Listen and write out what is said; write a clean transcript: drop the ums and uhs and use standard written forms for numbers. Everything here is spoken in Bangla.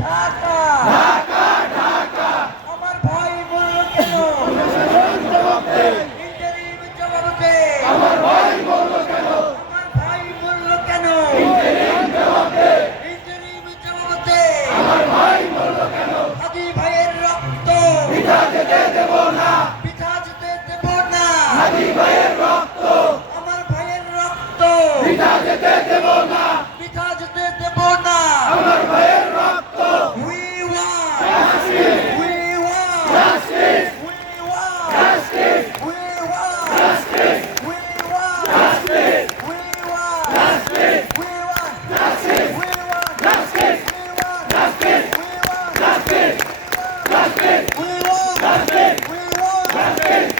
ঢাকা আমার ভাই বলল কেন ইন্টারিম জবাব দে আমার ভাই বলল কেন ইন্টারিম জবাব দে হাদি ভাইয়ের রক্ত পিতা যেতে দেব না আমার ভাইয়ের রক্ত পিতা যেতে দেব না আমার ভাইয়ের রক্ত We want justice, we want justice, we want justice, we want justice, we want justice, we want justice, we want justice, we want justice, we want justice, we want justice, justice, we want justice, we want justice.